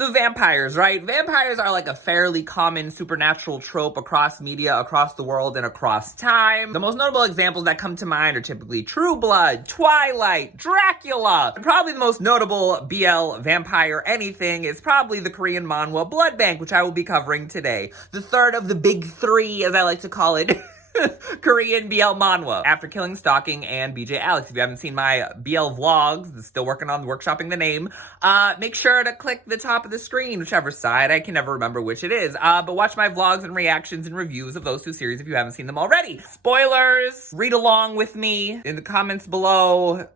So vampires, right? Vampires are like a fairly common supernatural trope across media, across the world, and across time. The most notable examples that come to mind are typically True Blood, Twilight, Dracula. And probably the most notable BL vampire anything is probably the Korean manhwa Blood Bank, which I will be covering today. The third of the big three, as I like to call it. Korean BL Manhwa. After Killing Stalking and BJ Alex. If you haven't seen my BL vlogs, still working on workshopping the name, make sure to click the top of the screen, whichever side. I can never remember which it is. But watch my vlogs and reactions and reviews of those two series if you haven't seen them already. Spoilers! Read along with me in the comments below.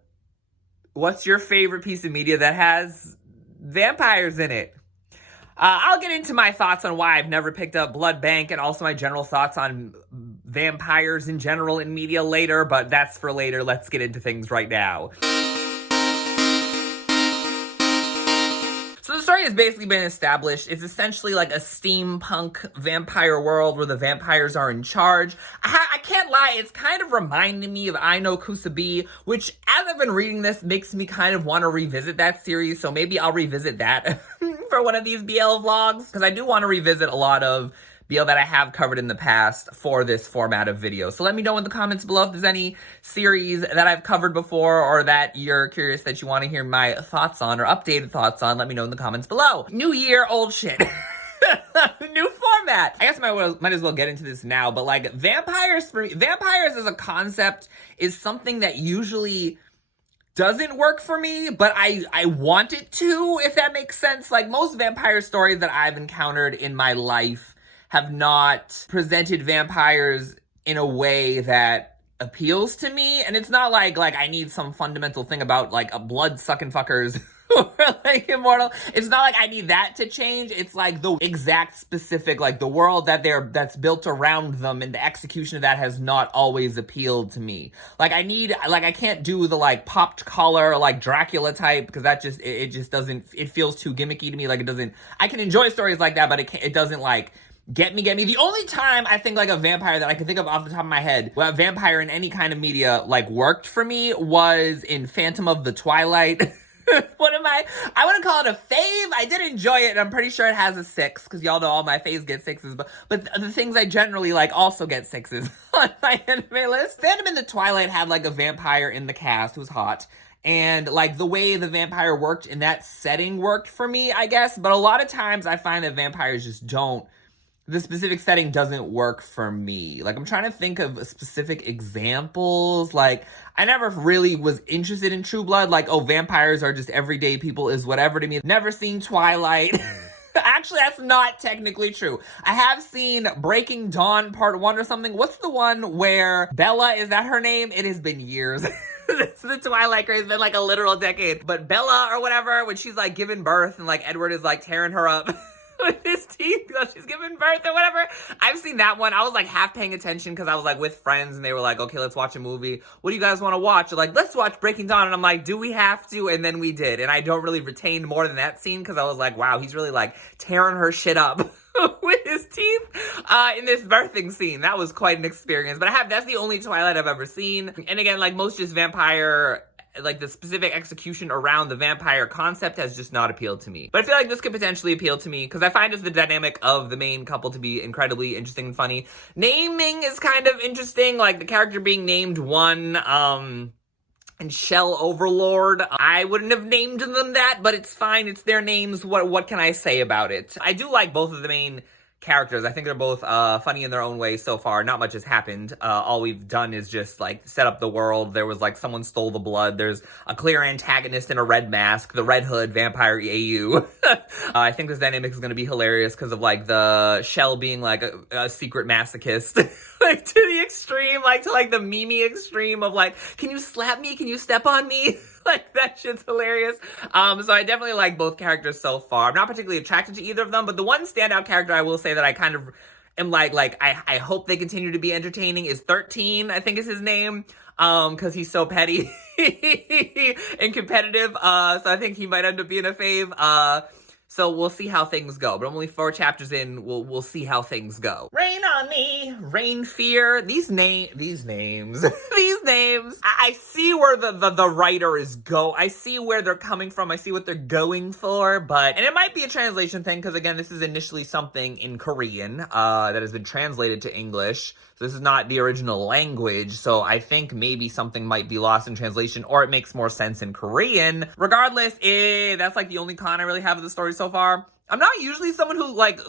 What's your favorite piece of media that has vampires in it? I'll get into my thoughts on why I've never picked up Blood Bank and also my general thoughts on vampires in general in media later, but that's for later. Let's get into things right now. So the story has basically been established. It's essentially like a steampunk vampire world where the vampires are in charge. I can't lie, it's kind of reminding me of I No Kusabi, which as I've been reading this makes me kind of want to revisit that series, so maybe I'll revisit that for one of these BL vlogs, because I do want to revisit a lot of BL that I have covered in the past for this format of video. So let me know in the comments below if there's any series that I've covered before or that you're curious that you want to hear my thoughts on or updated thoughts on. Let me know in the comments below. New year, old shit. New format. I guess I might as well get into this now, but like vampires as a concept is something that usually doesn't work for me, but I want it to, if that makes sense. Like most vampire stories that I've encountered in my life have not presented vampires in a way that appeals to me. And it's not like I need some fundamental thing about like a blood-sucking fuckers or like immortal. It's not like I need that to change. It's like the exact specific, like the world that's built around them and the execution of that has not always appealed to me. Like I can't do the like popped collar, like Dracula type, because that just, it just doesn't, it feels too gimmicky to me. Like it doesn't, I can enjoy stories like that, but it doesn't like get me. The only time I think like a vampire that I can think of off the top of my head, well, a vampire in any kind of media like worked for me was in Phantom of the Twilight. I wouldn't call it a fave. I did enjoy it, and I'm pretty sure it has a 6, because y'all know all my faves get 6s, but the things I generally like also get 6s on my anime list. Phantom in the Twilight had like a vampire in the cast who was hot, and like the way the vampire worked in that setting worked for me, I guess, but a lot of times I find that vampires just don't, the specific setting doesn't work for me. Like, I'm trying to think of specific examples. Like, I never really was interested in True Blood. Like, oh, vampires are just everyday people is whatever to me. Never seen Twilight. Actually, that's not technically true. I have seen Breaking Dawn Part 1 or something. What's the one where Bella, is that her name? It has been years. The Twilight craze has been like a literal decade. But Bella or whatever, when she's like giving birth and like Edward is like tearing her up with his teeth because she's giving birth or whatever. I've seen that one. I was like half paying attention because I was like with friends and they were like, okay, let's watch a movie. What do you guys want to watch? They're like, let's watch Breaking Dawn. And I'm like, do we have to? And then we did. And I don't really retain more than that scene because I was like, wow, he's really like tearing her shit up with his teeth in this birthing scene. That was quite an experience. But that's the only Twilight I've ever seen. And again, like most just vampire, like the specific execution around the vampire concept has just not appealed to me. But I feel like this could potentially appeal to me because I find just the dynamic of the main couple to be incredibly interesting and funny. Naming is kind of interesting, like the character being named One, and Shell Overlord. I wouldn't have named them that, but it's fine. It's their names. What can I say about it? I do like both of the main characters. I think they're both funny in their own way so far. Not much has happened. All we've done is just like set up the world. There was like someone stole the blood. There's a clear antagonist in a red mask, the Red Hood vampire AU. I think this dynamic is going to be hilarious because of like the Shell being like a secret masochist. Like to the extreme, like to like the meme extreme of like, can you slap me? Can you step on me? Like, that shit's hilarious. So I definitely like both characters so far. I'm not particularly attracted to either of them, but the one standout character I will say that I kind of am like I hope they continue to be entertaining is 13, I think is his name. Cause he's so petty and competitive. So I think he might end up being a fave. So we'll see how things go. But I'm only 4 chapters in. We'll see how things go. Rain on me, rain fear. These names, these names. I see where the writer is I see where they're coming from. I see what they're going for. And it might be a translation thing because again, this is initially something in Korean that has been translated to English. So this is not the original language. So I think maybe something might be lost in translation, or it makes more sense in Korean. Regardless, that's like the only con I really have of the story so far. I'm not usually someone who like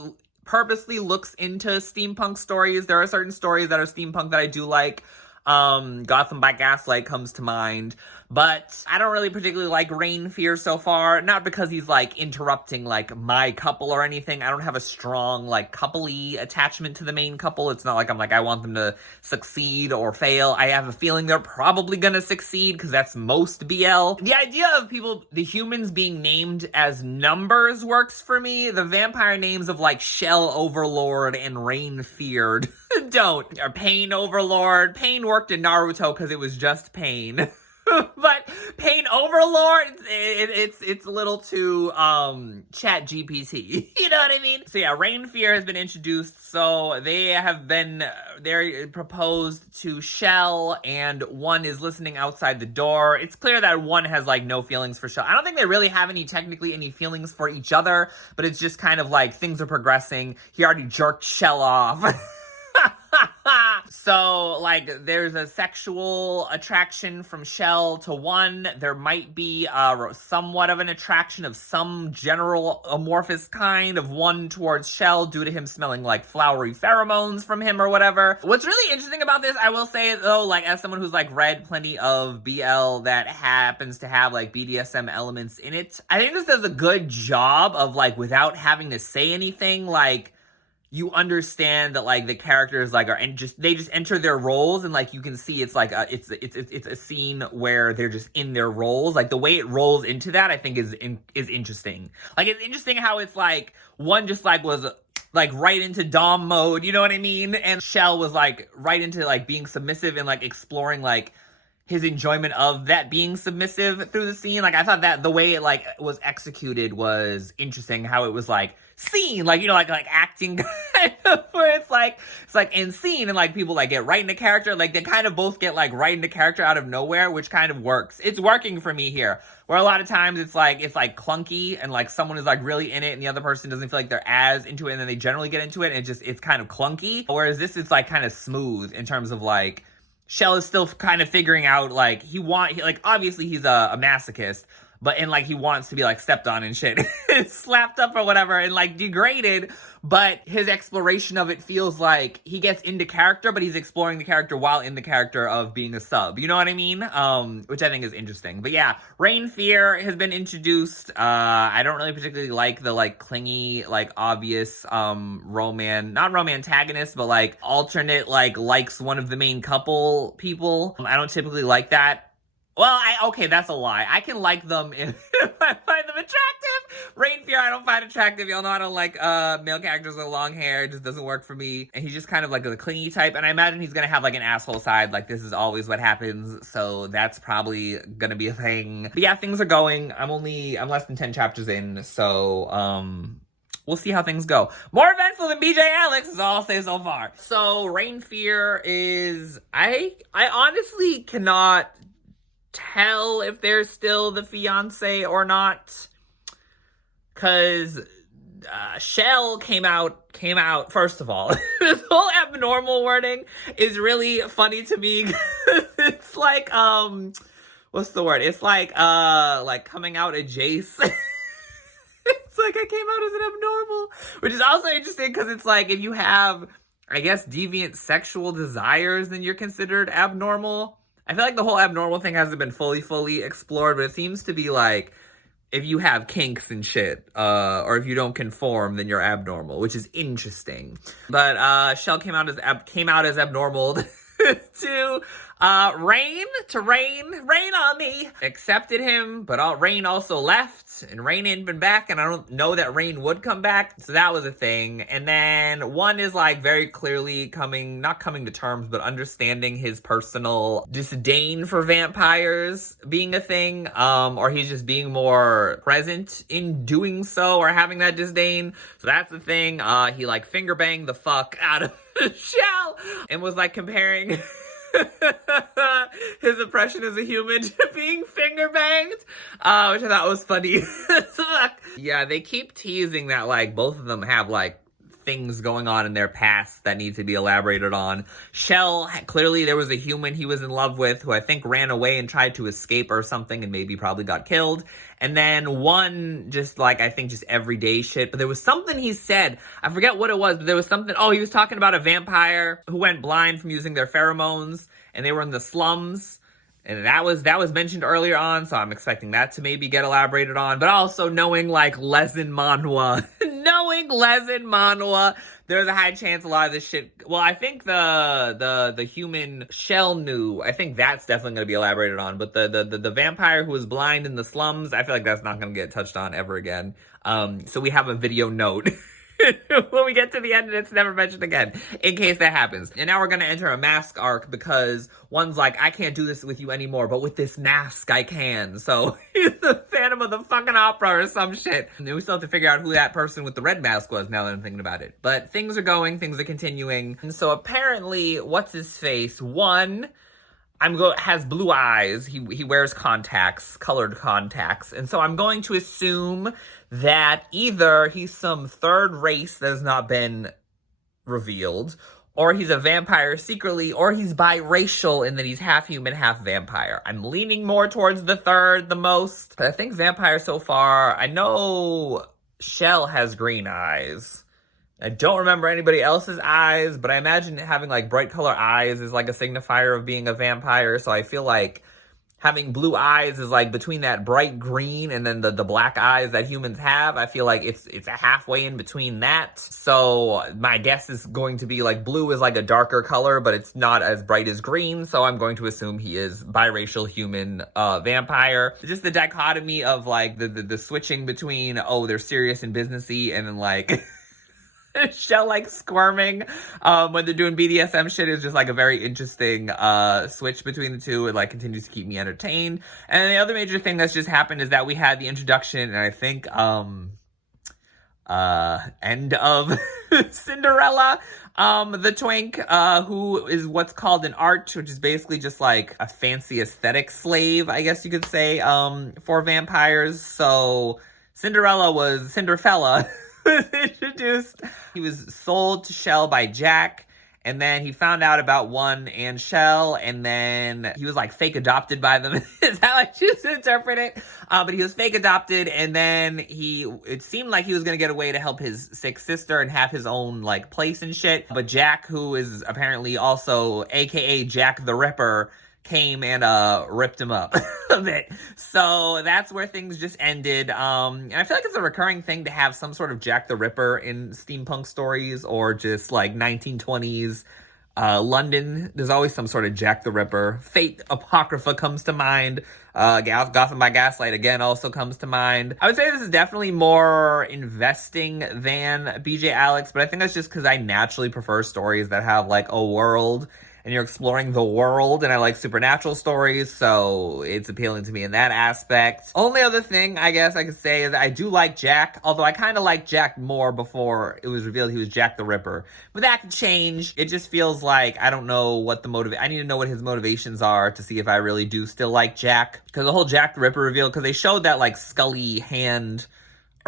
purposely looks into steampunk stories. There are certain stories that are steampunk that I do like. Gotham by Gaslight comes to mind, but I don't really particularly like Rain Fear so far, not because he's like interrupting like my couple or anything. I don't have a strong like couple-y attachment to the main couple. It's not like I'm like, I want them to succeed or fail. I have a feeling they're probably gonna succeed because that's most BL. The idea of the humans being named as numbers works for me. The vampire names of like Shell Overlord and Rain Feared don't. Or Pain Overlord. Pain worked in Naruto because it was just pain. But Pain Overlord, it's a little too Chat GPT. You know what I mean? So yeah, Rain Fear has been introduced. So they're proposed to Shell, and one is listening outside the door. It's clear that one has like no feelings for Shell. I don't think they really have technically any feelings for each other, but it's just kind of like things are progressing. He already jerked Shell off. So, like, there's a sexual attraction from Shell to one. There might be somewhat of an attraction of some general amorphous kind of one towards Shell due to him smelling like flowery pheromones from him or whatever. What's really interesting about this, I will say, though, like, as someone who's, like, read plenty of BL that happens to have, like, BDSM elements in it, I think this does a good job of, like, without having to say anything, like, you understand that like the characters like they just enter their roles, and like you can see it's like it's a scene where they're just in their roles. Like the way it rolls into that, I think is interesting. Like it's interesting how it's like one just like was like right into dom mode, you know what I mean? And Shell was like right into like being submissive and like exploring like his enjoyment of that being submissive through the scene. Like I thought that the way it like was executed was interesting. How it was like scene, like, you know, like acting kind of, where it's like in scene and like people like get right into character. Like they kind of both get like right into character out of nowhere, which kind of works. It's working for me here. Where a lot of times it's like clunky and like someone is like really in it and the other person doesn't feel like they're as into it, and then they generally get into it and it's kind of clunky. Whereas this is like kind of smooth in terms of like Shell is still kind of figuring out, like, obviously he's a masochist, but, and, like, he wants to be, like, stepped on and shit, slapped up or whatever, and, like, degraded, but his exploration of it feels like he gets into character, but he's exploring the character while in the character of being a sub, you know what I mean? Which I think is interesting. But yeah, Rain Fear has been introduced. I don't really particularly like the, like, clingy, like, obvious, not romantagonist, but, like, alternate, like, likes one of the main couple people. I don't typically like that. Well, okay, that's a lie. I can like them if I find them attractive. Rain Fear, I don't find attractive. Y'all know I don't like male characters with long hair. It just doesn't work for me. And he's just kind of like a clingy type. And I imagine he's gonna have like an asshole side. Like this is always what happens. So that's probably gonna be a thing. But yeah, things are going. I'm less than 10 chapters in. So, we'll see how things go. More eventful than BJ Alex is all I'll say so far. So Rain Fear is, I honestly cannot tell if they're still the fiance or not, because Shell came out first of all. This whole abnormal wording is really funny to me. It's like what's the word, it's like coming out adjacent. It's like I came out as an abnormal, which is also interesting because it's like if you have, I guess, deviant sexual desires, then you're considered abnormal. I feel like the whole abnormal thing hasn't been fully explored, but it seems to be like if you have kinks and shit, or if you don't conform, then you're abnormal, which is interesting. But Shell came out as abnormal to Rain on me. Accepted him, but Rain also left, and Rain ain't been back, and I don't know that Rain would come back, so that was a thing. And then one is like very clearly not coming to terms, but understanding his personal disdain for vampires being a thing, or he's just being more present in doing so, or having that disdain. So that's the thing. He like finger banged the fuck out of Shell, and was like comparing his impression as a human to being finger banged, which I thought was funny. Yeah, they keep teasing that like both of them have like things going on in their past that need to be elaborated on. Shell, clearly there was a human he was in love with who I think ran away and tried to escape or something and maybe probably got killed. And then one just like, I think just everyday shit. But there was something he said, I forget what it was, but there was something, he was talking about a vampire who went blind from using their pheromones and they were in the slums. And that was mentioned earlier on, so I'm expecting that to maybe get elaborated on. But also knowing like BL Manhwa, there's a high chance a lot of this shit. Well, I think the human Shell knew. I think that's definitely going to be elaborated on. But the vampire who was blind in the slums, I feel like that's not going to get touched on ever again. So we have a video note. When we get to the end and it's never mentioned again, in case that happens. And now we're gonna enter a mask arc because one's like, I can't do this with you anymore, but with this mask I can. So he's the Phantom of the fucking Opera or some shit. And we still have to figure out who that person with the red mask was now that I'm thinking about it. But things are continuing. And so apparently, what's his face? Has blue eyes. He wears contacts, colored contacts. And so I'm going to assume that either he's some third race that has not been revealed, or he's a vampire secretly, or he's biracial in that he's half human, half vampire. I'm leaning more towards the third the most, but I think vampire so far. I know Shell has green eyes. I don't remember anybody else's eyes, but I imagine having like bright color eyes is like a signifier of being a vampire. So I feel like having blue eyes is like between that bright green and then the black eyes that humans have. I feel like it's a halfway in between that. So my guess is going to be like blue is like a darker color, but it's not as bright as green. So I'm going to assume he is biracial human vampire. Just the dichotomy of like the switching between, they're serious and businessy, and then like Shell like squirming when they're doing BDSM shit is just like a very interesting switch between the two. It like continues to keep me entertained. And the other major thing that's just happened is that we had the introduction, and I think end of Cinderella, the twink, who is what's called an arch, which is basically just like a fancy aesthetic slave, I guess you could say, for vampires. So Cinderfella was introduced. He was sold to Shell by Jack, and then he found out about One and Shell, and then he was like fake adopted by them, is how I choose to interpret it. But he was fake adopted, and then it seemed like he was gonna get away to help his sick sister and have his own like place and shit. But Jack, who is apparently also AKA Jack the Ripper, came and ripped him up a bit. So that's where things just ended. And I feel like it's a recurring thing to have some sort of Jack the Ripper in steampunk stories, or just like 1920s London. There's always some sort of Jack the Ripper. Fate Apocrypha comes to mind. Gotham by Gaslight again also comes to mind. I would say this is definitely more investing than BJ Alex, but I think that's just because I naturally prefer stories that have like a world and you're exploring the world, and I like supernatural stories, so it's appealing to me in that aspect. Only other thing I guess I could say is I do like Jack, although I kind of liked Jack more before it was revealed he was Jack the Ripper. But that could change. It just feels like I don't know what I need to know what his motivations are to see if I really do still like Jack. Because the whole Jack the Ripper reveal, because they showed that like Scully hand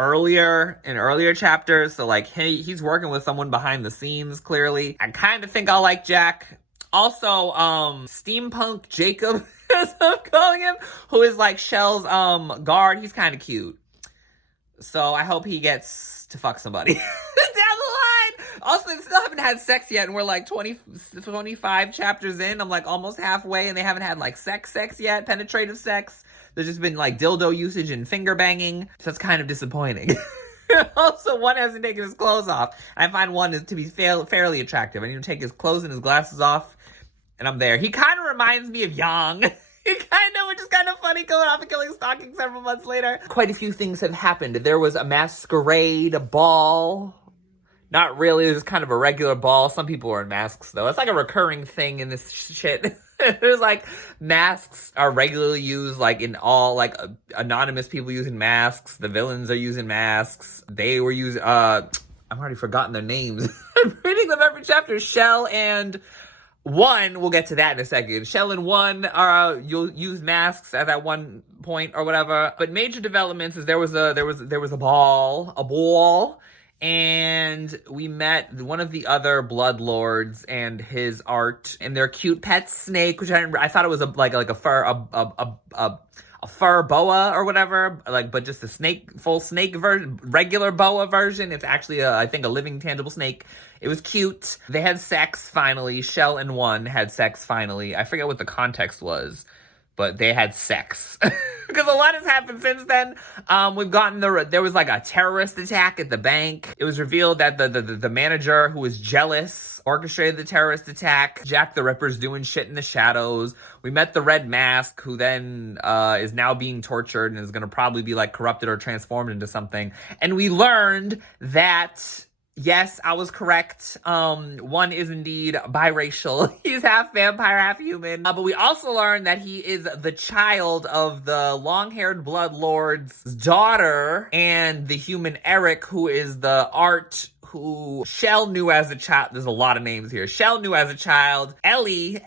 in earlier chapters, so like he's working with someone behind the scenes, clearly. I kind of think I'll like Jack. Also, steampunk Jacob, as I'm calling him, who is like Shell's guard, he's kind of cute. So I hope he gets to fuck somebody down the line. Also, they still haven't had sex yet, and we're like 25 chapters in. I'm like almost halfway, and they haven't had like sex yet, penetrative sex. There's just been like dildo usage and finger banging. So that's kind of disappointing. Also, One hasn't taken his clothes off. I find One to be fairly attractive. I need to take his clothes and his glasses off, And I'm there. He kind of reminds me of Yang. Which is kind of funny going off of Killing Stalking several months later. Quite a few things have happened. There was a masquerade ball. Not really, it was kind of a regular ball. Some people were in masks, though. It's like a recurring thing in this shit. There's like, masks are regularly used, like, in all, like, anonymous people using masks. The villains are using masks. They were using, I've already forgotten their names. I'm reading them every chapter. Shell and One, we'll get to that in a second. Shell and One you'll use masks at that one point or whatever. But major developments is there was a ball, and we met one of the other bloodlords and his art and their cute pet snake, which I thought it was a fur boa or whatever, but just a full snake version, regular boa version. It's actually I think a living tangible snake. It was cute. They had sex finally. Shell and One had sex finally. I forget what the context was, but they had sex. Because a lot has happened since then. We've gotten there was like a terrorist attack at the bank. It was revealed that the manager, who was jealous, orchestrated the terrorist attack. Jack the Ripper's doing shit in the shadows. We met the Red Mask, who then is now being tortured and is going to probably be like corrupted or transformed into something. And we learned that, yes, I was correct. One is indeed biracial. He's half vampire, half human. But we also learned that he is the child of the long-haired bloodlord's daughter and the human Eric, who is the art who Shell knew as a child. There's a lot of names here. Shell knew as a child. Ellie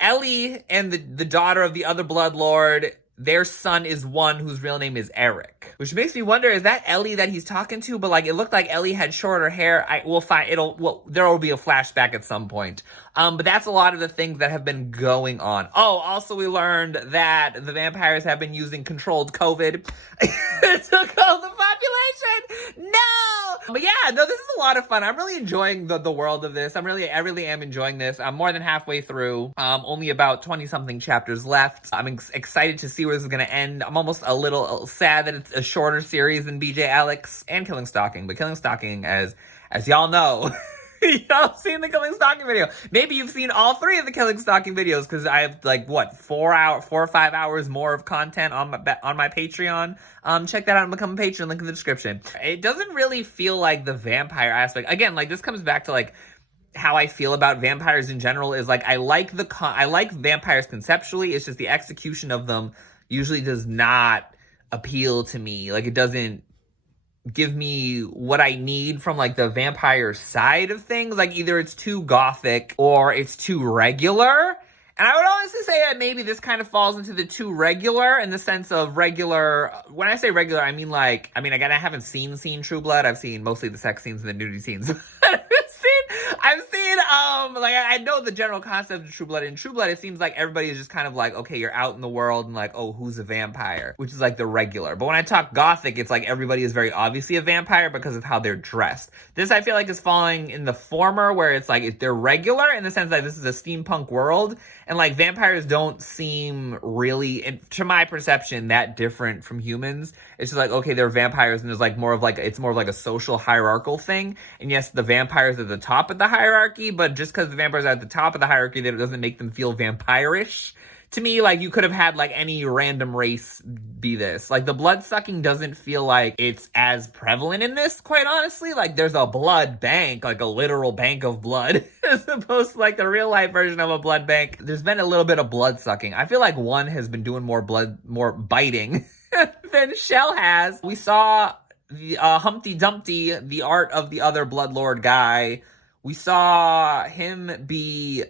and the daughter of the other bloodlord, their son is One, whose real name is Eric. Which makes me wonder, is that Ellie that he's talking to? But it looked like Ellie had shorter hair. We'll find, there will be a flashback at some point. But that's a lot of the things that have been going on. Oh, also we learned that the vampires have been using controlled COVID to control the population. No! But yeah, no, this is a lot of fun. I'm really enjoying the world of this. I really am enjoying this. I'm more than halfway through. Only about 20-something chapters left. I'm excited to see where this is going to end. I'm almost a little sad that it's a shorter series than BJ Alex and Killing Stalking. But Killing Stalking, as y'all know... Y'all seen the Killing Stalking video. Maybe you've seen all three of the Killing Stalking videos, because I have 4 or 5 hours more of content on my Patreon. Check that out and become a patron. Link in the description. It doesn't really feel like the vampire aspect. Again, this comes back to how I feel about vampires in general is I like vampires conceptually. It's just the execution of them usually does not appeal to me. It doesn't give me what I need from the vampire side of things. Either it's too gothic or it's too regular. And I would honestly say that maybe this kind of falls into the too regular, in the sense of regular. When I say regular, I mean again, I haven't seen True Blood. I've seen mostly the sex scenes and the nudity scenes. I've seen I know the general concept of True Blood. In True Blood, it seems like everybody is just kind of okay, you're out in the world and oh, who's a vampire? Which is the regular. But when I talk gothic, it's everybody is very obviously a vampire because of how they're dressed. This, I feel is falling in the former, where it's they're regular in the sense that this is a steampunk world, and vampires don't seem really, to my perception, that different from humans. It's just okay, they're vampires, and there's more of it's more of a social hierarchical thing. And yes, the vampires are at the top of the hierarchy, but just because the vampires are at the top of the hierarchy, that doesn't make them feel vampire-ish. To me, you could have had any random race be this. The blood sucking doesn't feel like it's as prevalent in this, quite honestly. There's a blood bank, a literal bank of blood, as opposed to the real life version of a blood bank. There's been a little bit of blood sucking. I feel One has been doing more biting than Shell has. We saw the Humpty Dumpty, the art of the other bloodlord guy. We saw him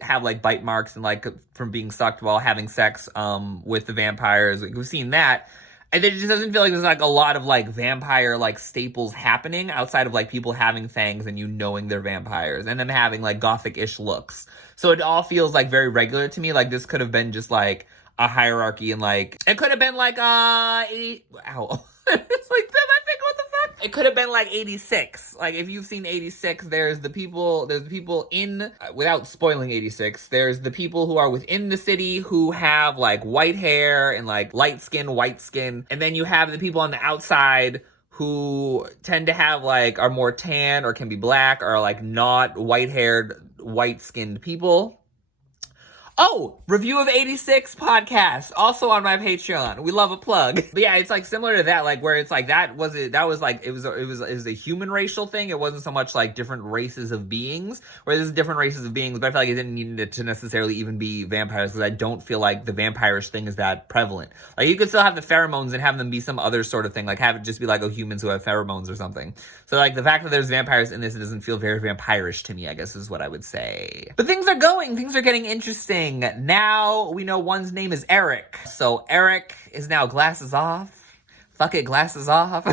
have bite marks and from being sucked while having sex with the vampires. We've seen that. And it just doesn't feel there's a lot of vampire staples happening outside of people having fangs and you knowing they're vampires and them having gothic-ish looks. So it all feels very regular to me. This could have been just a hierarchy, and it could have been ow. It's what the fuck? It could have been 86. If you've seen 86, there's the people in, without spoiling 86, there's the people who are within the city who have white hair and light skin, white skin. And then you have the people on the outside who tend to have are more tan or can be black or not white haired, white skinned people. Oh, review of 86 podcast, also on my Patreon. We love a plug. But yeah, it's like similar to that, like where it's like it was a human racial thing. It wasn't so much like different races of beings, where there's different races of beings, but I feel like it didn't need it to necessarily even be vampires, because I don't feel like the vampirish thing is that prevalent. Like you could still have the pheromones and have them be some other sort of thing, like have it just be like, oh, humans who have pheromones or something. So like the fact that there's vampires in this, it doesn't feel very vampirish to me, I guess is what I would say. But things are getting interesting. Now we know one's name is Eric. So Eric is now glasses off. Fuck it, glasses off.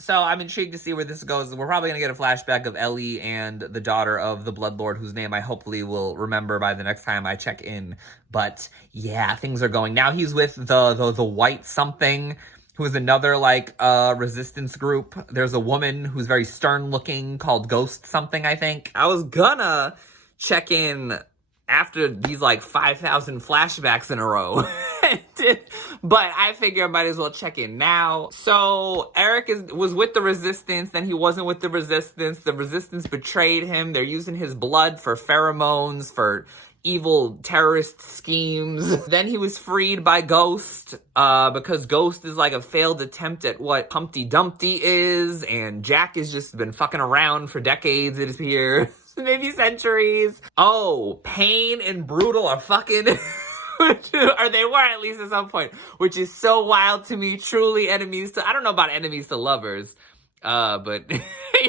So I'm intrigued to see where this goes. We're probably gonna get a flashback of Ellie and the daughter of the Bloodlord, whose name I hopefully will remember by the next time I check in. But yeah, things are going. Now he's with the white something, who is another, like, resistance group. There's a woman who's very stern looking called Ghost something, I think. I was gonna check in after these, like, 5,000 flashbacks in a row. But I figure I might as well check in now. So Eric was with the resistance, then he wasn't with the resistance. The resistance betrayed him. They're using his blood for pheromones, for evil terrorist schemes. Then he was freed by Ghost, because Ghost is like a failed attempt at what Humpty Dumpty is, and Jack has just been fucking around for decades, it appears. Maybe centuries. Oh, Pain and Brutal are fucking... or they were at least at some point, which is so wild to me. Truly enemies to... I don't know about enemies to lovers, but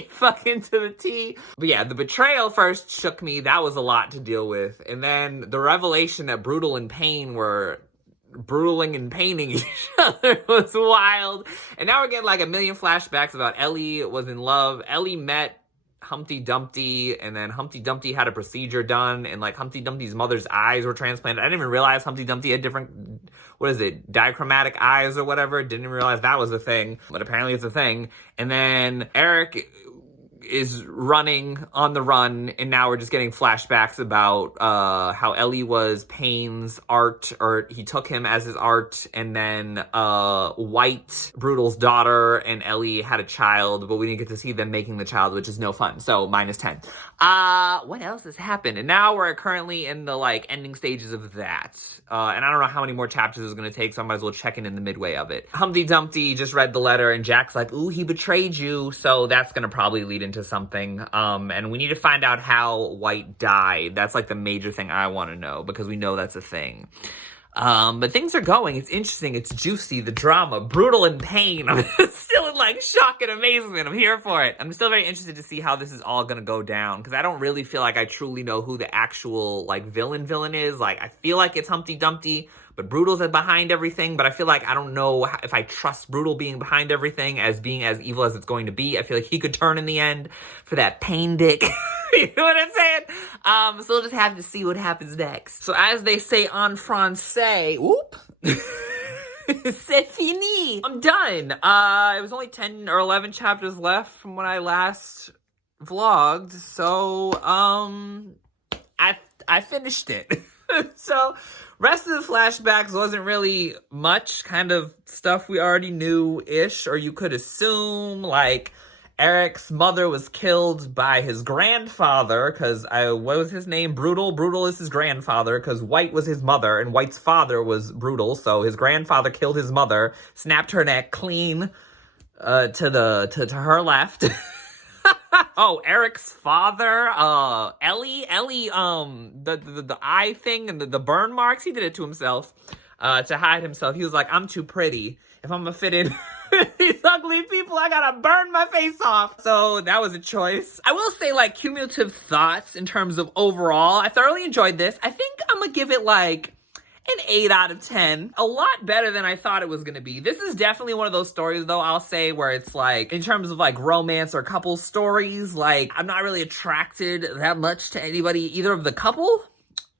fucking to the T. But yeah, the betrayal first shook me. That was a lot to deal with. And then the revelation that Brutal and Pain were brutaling and paining each other was wild. And now we're getting like a million flashbacks about Ellie was in love. Ellie met Humpty Dumpty, and then Humpty Dumpty had a procedure done, and like Humpty Dumpty's mother's eyes were transplanted. I didn't even realize Humpty Dumpty had different, dichromatic eyes or whatever. Didn't even realize that was a thing, but apparently it's a thing. And then Eric is running on the run, and now we're just getting flashbacks about how Ellie was Pain's art, or he took him as his art, and then White, Brutal's daughter, and Ellie had a child, but we didn't get to see them making the child, which is no fun, so -10. What else has happened? And now we're currently in the, like, ending stages of that. And I don't know how many more chapters it's gonna take, so I might as well check in the midway of it. Humpty Dumpty just read the letter, and Jack's like, ooh, he betrayed you, so that's gonna probably lead into something. And we need to find out how White died. That's, like, the major thing I want to know, because we know that's a thing. But things are going. It's interesting. It's juicy. The drama. Brutal and Pain. I'm still in, like, shock and amazement. I'm here for it. I'm still very interested to see how this is all gonna go down, because I don't really feel like I truly know who the actual, like, villain is. Like, I feel like it's Humpty Dumpty, but Brutal's behind everything, but I feel like I don't know if I trust Brutal being behind everything as being as evil as it's going to be. I feel like he could turn in the end for that Pain dick. You know what I'm saying? So we'll just have to see what happens next. So as they say en français, whoop. C'est fini. I'm done. It was only 10 or 11 chapters left from when I last vlogged, so, I finished it. So, rest of the flashbacks wasn't really much, kind of stuff we already knew-ish, or you could assume, like, Eric's mother was killed by his grandfather, because, what was his name? Brutal? Brutal is his grandfather, because White was his mother, and White's father was Brutal, so his grandfather killed his mother, snapped her neck clean, to her left. Oh, Eric's father, Ellie, the eye thing and the burn marks, he did it to himself, to hide himself. He was like, I'm too pretty. If I'm gonna fit in these ugly people, I gotta burn my face off. So that was a choice. I will say, like, cumulative thoughts in terms of overall, I thoroughly enjoyed this. I think I'm gonna give it, like, an 8 out of 10. A lot better than I thought it was gonna be. This is definitely one of those stories, though, I'll say, where it's like, in terms of like romance or couple stories, like, I'm not really attracted that much to anybody, either of the couple,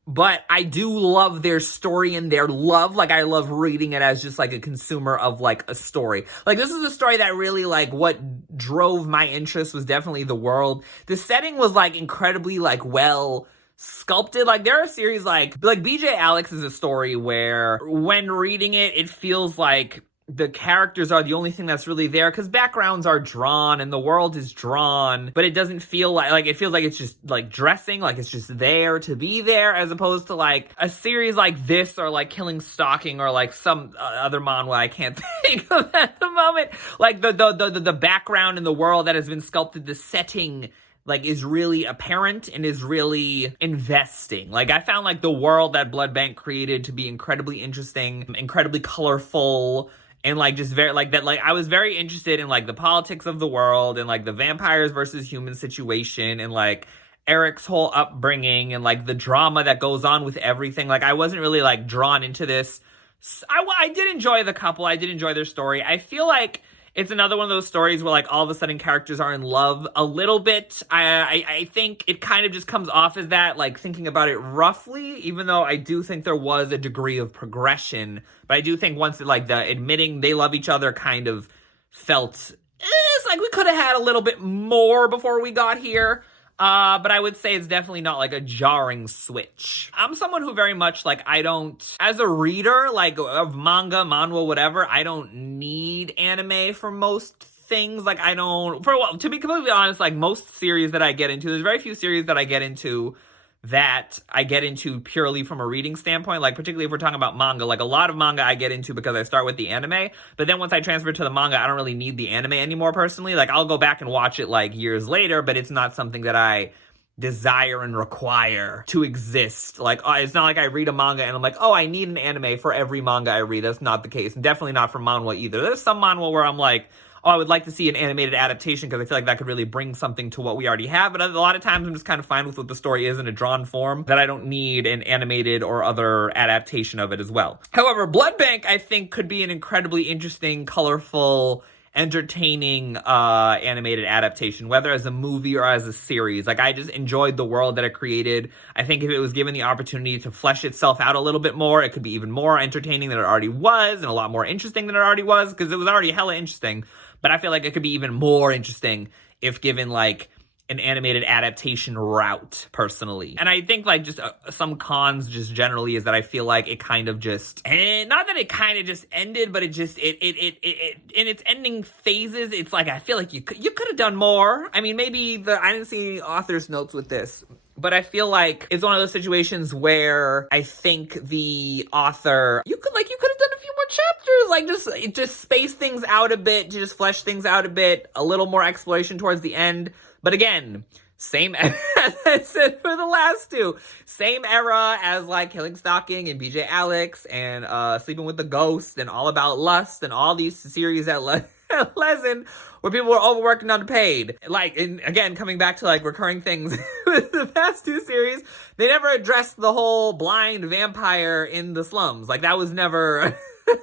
but I do love their story and their love. Like, I love reading it as just like a consumer of like a story. Like, this is a story that really, like, what drove my interest was definitely the world. The setting was like incredibly like well sculpted. Like, there are series like BJ Alex is a story where when reading it, it feels like the characters are the only thing that's really there, because backgrounds are drawn and the world is drawn, but it doesn't feel like it feels like it's just like dressing, like it's just there to be there, as opposed to like a series like this or like Killing Stalking or like some other manhwa I can't think of at the moment. Like the background in the world that has been sculpted, the setting like is really apparent and is really investing. Like I found like the world that Blood Bank created to be incredibly interesting, incredibly colorful, and like just very like that. Like I was very interested in like the politics of the world and like the vampires versus human situation and like Eric's whole upbringing and like the drama that goes on with everything. Like I wasn't really like drawn into this. I did enjoy the couple. I did enjoy their story. I feel like it's another one of those stories where like all of a sudden characters are in love a little bit. I think it kind of just comes off as that, like thinking about it roughly, even though I do think there was a degree of progression. But I do think once like the admitting they love each other kind of felt, it's like we could have had a little bit more before we got here. But I would say it's definitely not like a jarring switch. I'm someone who very much like, I don't, as a reader, like of manga, manhwa, whatever, I don't need anime for most things. Like I don't, to be completely honest, like most series that I get into, there's very few series that I get into purely from a reading standpoint. Like particularly if we're talking about manga, like a lot of manga I get into because I start with the anime, but then once I transfer to the manga, I don't really need the anime anymore personally. Like I'll go back and watch it like years later, but it's not something that I desire and require to exist. Like it's not like I read a manga and I'm like, oh, I need an anime for every manga I read. That's not the case, and definitely not for manhwa either. There's some manhwa where I'm like, oh, I would like to see an animated adaptation because I feel like that could really bring something to what we already have. But a lot of times I'm just kind of fine with what the story is in a drawn form, that I don't need an animated or other adaptation of it as well. However, Blood Bank, I think, could be an incredibly interesting, colorful, entertaining animated adaptation, whether as a movie or as a series. Like I just enjoyed the world that it created. I think if it was given the opportunity to flesh itself out a little bit more, it could be even more entertaining than it already was, and a lot more interesting than it already was, because it was already hella interesting. But I feel like it could be even more interesting if given like an animated adaptation route, personally. And I think like just some cons just generally is that I feel like it kind of just, and not that it kind of just ended, but it in its ending phases, it's like I feel like you could have done more. I mean, maybe I didn't see any author's notes with this, but I feel like it's one of those situations where I think the author, you could have done a few more chapters, like just space things out a bit, to just flesh things out a bit, a little more exploration towards the end. But again, same, as I said for the last two, same era as like Killing Stalking and BJ Alex and Sleeping with the Ghost and All About Lust and all these series at Lezen, where people were overworked and underpaid. Like, and again, coming back to like recurring things with the past two series, they never addressed the whole blind vampire in the slums. Like that was never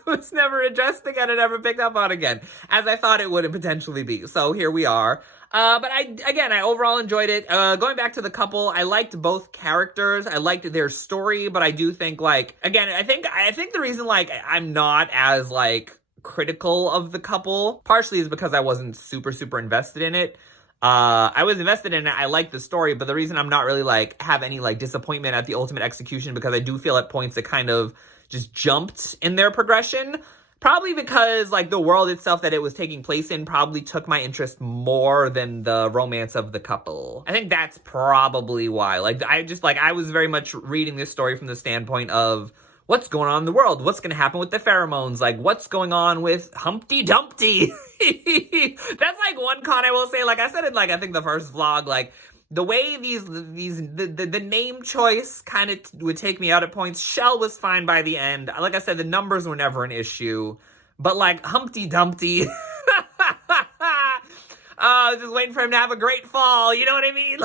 was never addressed again and never picked up on again, as I thought it would potentially be. So here we are. But I overall enjoyed it. Going back to the couple, I liked both characters. I liked their story, but I do think like, again, I think the reason like I'm not as like critical of the couple partially is because I wasn't super invested in it. I was invested in it. I liked the story, but the reason I'm not really like have any like disappointment at the ultimate execution, because I do feel at points it kind of just jumped in their progression. Probably because, like, the world itself that it was taking place in probably took my interest more than the romance of the couple. I think that's probably why. Like, I was very much reading this story from the standpoint of what's going on in the world? What's going to happen with the pheromones? Like, what's going on with Humpty Dumpty? That's, like, one con I will say. Like, I said in, like, I think the first vlog, like, the way the name choice kind of would take me out at points. Shell was fine by the end. Like I said, the numbers were never an issue. But like Humpty Dumpty, just waiting for him to have a great fall. You know what I mean?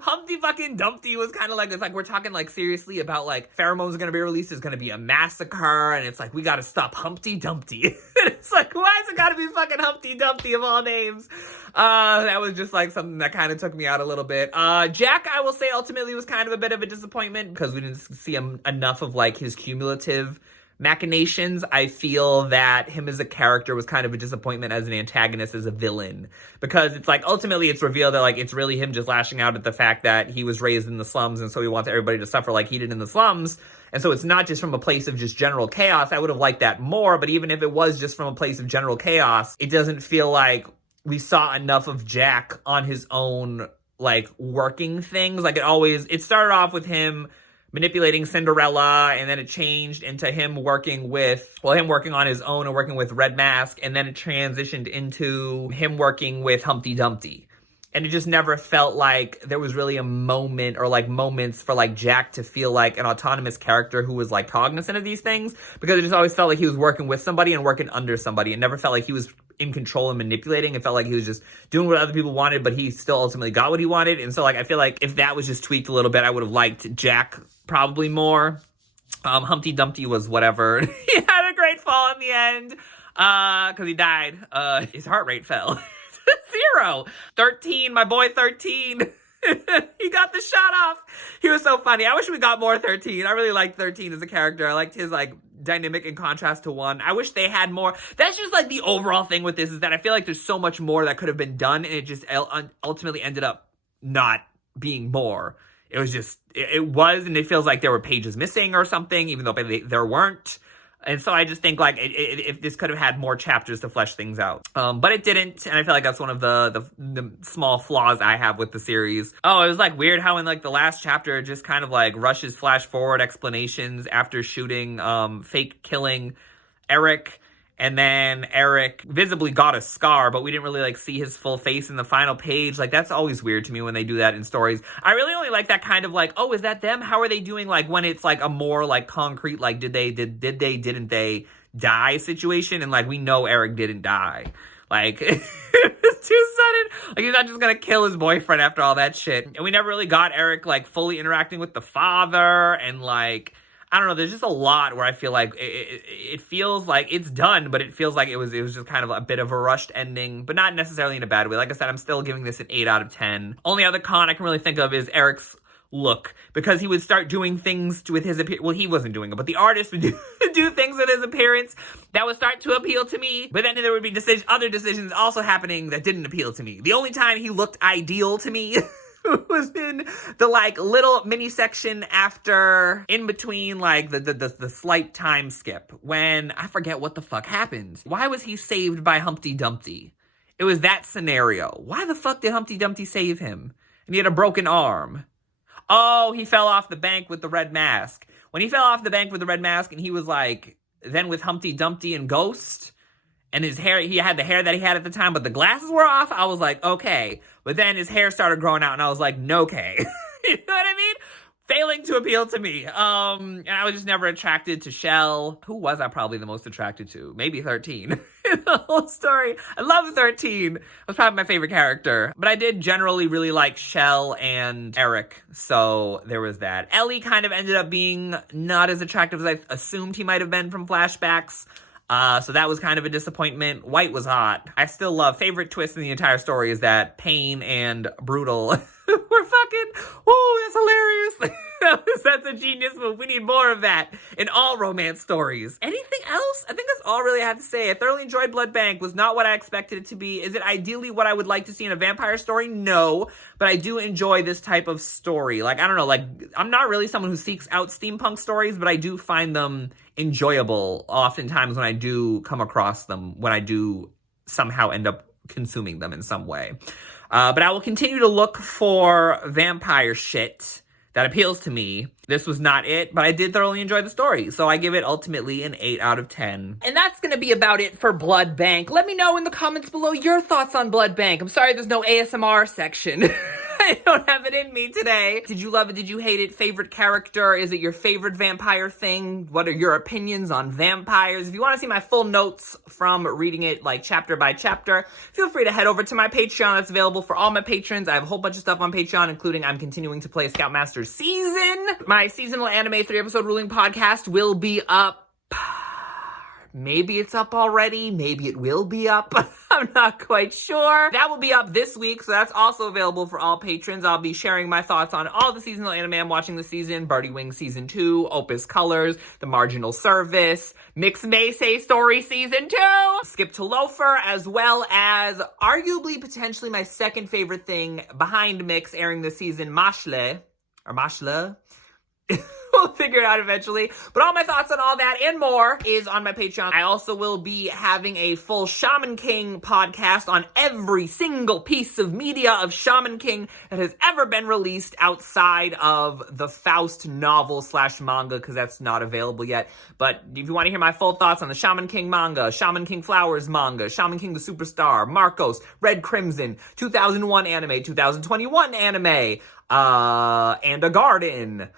Humpty fucking Dumpty was kind of like, it's like we're talking like seriously about like pheromones are going to be released. There's going to be a massacre. And it's like, we got to stop Humpty Dumpty. It's like, why is it got to be fucking Humpty Dumpty of all names? That was just like something that kind of took me out a little bit. Jack, I will say ultimately was kind of a bit of a disappointment because we didn't see enough of like his cumulative machinations. I feel that him as a character was kind of a disappointment as an antagonist, as a villain, because it's like ultimately it's revealed that like it's really him just lashing out at the fact that he was raised in the slums and so he wants everybody to suffer like he did in the slums. And so it's not just from a place of just general chaos. I would have liked that more, but even if it was just from a place of general chaos, it doesn't feel like we saw enough of Jack on his own, like, working things. Like, it started off with him manipulating Cinderella, and then it changed into him working on his own and working with Red Mask, and then it transitioned into him working with Humpty Dumpty. And it just never felt like there was really a moment or like moments for like Jack to feel like an autonomous character who was like cognizant of these things, because it just always felt like he was working with somebody and working under somebody. It never felt like he was in control and manipulating. It felt like he was just doing what other people wanted, but he still ultimately got what he wanted. And so like I feel like if that was just tweaked a little bit, I would have liked Jack probably more. Humpty Dumpty was whatever. He had a great fall in the end because he died. His heart rate fell. 0. 13, my boy 13. He got the shot off. He was so funny. I wish we got more 13. I really liked 13 as a character. I liked his like dynamic in contrast to 1. I wish they had more. That's just like the overall thing with this, is that I feel like there's so much more that could have been done, and it just ultimately ended up not being more. It was just, it was, and it feels like there were pages missing or something, even though there weren't. And so I just think, like, if this could have had more chapters to flesh things out. But it didn't, and I feel like that's one of the small flaws I have with the series. Oh, it was, like, weird how in, like, the last chapter it just kind of, like, rushes flash-forward explanations after shooting, fake killing Eric. And then Eric visibly got a scar, but we didn't really, like, see his full face in the final page. Like, that's always weird to me when they do that in stories. I really only like that kind of, like, oh, is that them? How are they doing? Like, when it's, like, a more, like, concrete, like, didn't they die situation? And, like, we know Eric didn't die. Like, it's too sudden. Like, he's not just gonna kill his boyfriend after all that shit. And we never really got Eric, like, fully interacting with the father, and, like, I don't know, there's just a lot where I feel like it feels like it's done, but it feels like it was just kind of a bit of a rushed ending, but not necessarily in a bad way. Like I said, I'm still giving this an 8 out of 10. Only other con I can really think of is Eric's look, because he would start doing things with his appearance. Well, he wasn't doing it, but the artist would do things with his appearance that would start to appeal to me, but then there would be other decisions also happening that didn't appeal to me. The only time he looked ideal to me was in the, like, little mini section after, in between, like, the slight time skip, when I forget what the fuck happened. Why was he saved by Humpty Dumpty? It was that scenario. Why the fuck did Humpty Dumpty save him? And he had a broken arm. Oh, he fell off the bank with the red mask. When he fell off the bank with the red mask and he was, like, then with Humpty Dumpty and Ghost, and his hair, he had the hair that he had at the time, but the glasses were off, I was like, okay. But then his hair started growing out, and I was like, no, okay. You know what I mean? Failing to appeal to me. And I was just never attracted to Shell. Who was I probably the most attracted to? Maybe 13. In the whole story. I love 13. It was probably my favorite character. But I did generally really like Shell and Eric. So there was that. Ellie kind of ended up being not as attractive as I assumed he might have been from flashbacks. So that was kind of a disappointment. White was hot. I still love, favorite twist in the entire story is that Pain and Brutal were fucking, whoa, that's hilarious. That's a genius move. We need more of that in all romance stories. Anything else? I think that's all really I have to say. I thoroughly enjoyed Blood Bank. Was not what I expected it to be. Is it ideally what I would like to see in a vampire story? No, but I do enjoy this type of story. Like, I don't know, like, I'm not really someone who seeks out steampunk stories, but I do find them enjoyable oftentimes when I do come across them, when I do somehow end up consuming them in some way. But I will continue to look for vampire shit that appeals to me. This was not it, but I did thoroughly enjoy the story, so I give it ultimately an 8 out of 10. And that's gonna be about it for Blood Bank. Let me know in the comments below your thoughts on Blood Bank. I'm sorry there's no ASMR section. I don't have it in me today. Did you love it? Did you hate it? Favorite character? Is it your favorite vampire thing? What are your opinions on vampires? If you want to see my full notes from reading it, like, chapter by chapter, feel free to head over to my Patreon. That's available for all my patrons. I have a whole bunch of stuff on Patreon, including I'm continuing to play Scoutmaster Season. My seasonal anime 3-episode ruling podcast will be up Maybe it's up already. Maybe it will be up. I'm not quite sure. That will be up this week, so that's also available for all patrons. I'll be sharing my thoughts on all the seasonal anime I'm watching this season. Birdie Wing Season 2, Opus Colors, The Marginal Service, Mix Meisei Story Season 2, Skip to Loafer, as well as arguably potentially my second favorite thing behind Mix airing this season, Mashle. We'll figure it out eventually. But all my thoughts on all that and more is on my Patreon. I also will be having a full Shaman King podcast on every single piece of media of Shaman King that has ever been released outside of the Faust novel / manga, because that's not available yet. But if you want to hear my full thoughts on the Shaman King manga, Shaman King Flowers manga, Shaman King the Superstar, Marcos, Red Crimson, 2001 anime, 2021 anime, and a garden.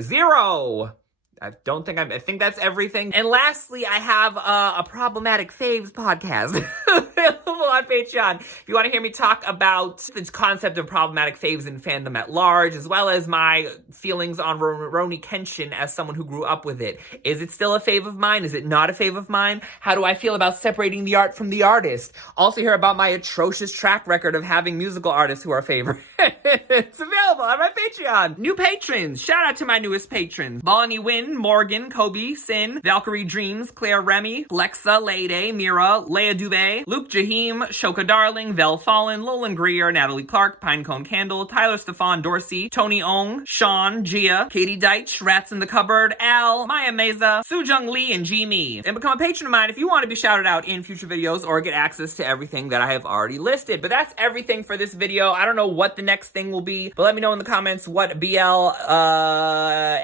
Zero. I think that's everything. And lastly, I have a Problematic Faves podcast available on Patreon. If you want to hear me talk about the concept of problematic faves in fandom at large, as well as my feelings on Rurouni Kenshin as someone who grew up with it. Is it still a fave of mine? Is it not a fave of mine? How do I feel about separating the art from the artist? Also hear about my atrocious track record of having musical artists who are favorites. It's available on my Patreon. New patrons. Shout out to my newest patrons. Bonnie Wynn, Morgan, Kobe, Sin, Valkyrie Dreams, Claire Remy, Lexa, Lady, Mira, Leia Dubé, Luke Jahim, Shoka Darling, Vel Fallen, Lolan Greer, Natalie Clark, Pinecone Candle, Tyler Stefan Dorsey, Tony Ong, Sean, Gia, Katie Deitch, Rats in the Cupboard, Al, Maya Meza, Sujung Lee, and G Me. And become a patron of mine if you want to be shouted out in future videos or get access to everything that I have already listed. But that's everything for this video. I don't know what the next thing will be, but let me know in the comments what BL,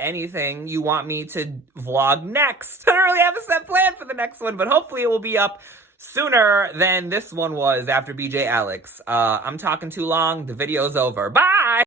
anything you want me to vlog next. I don't really have a set plan for the next one, but hopefully it will be up sooner than this one was after BJ Alex. I'm talking too long. The video's over. Bye!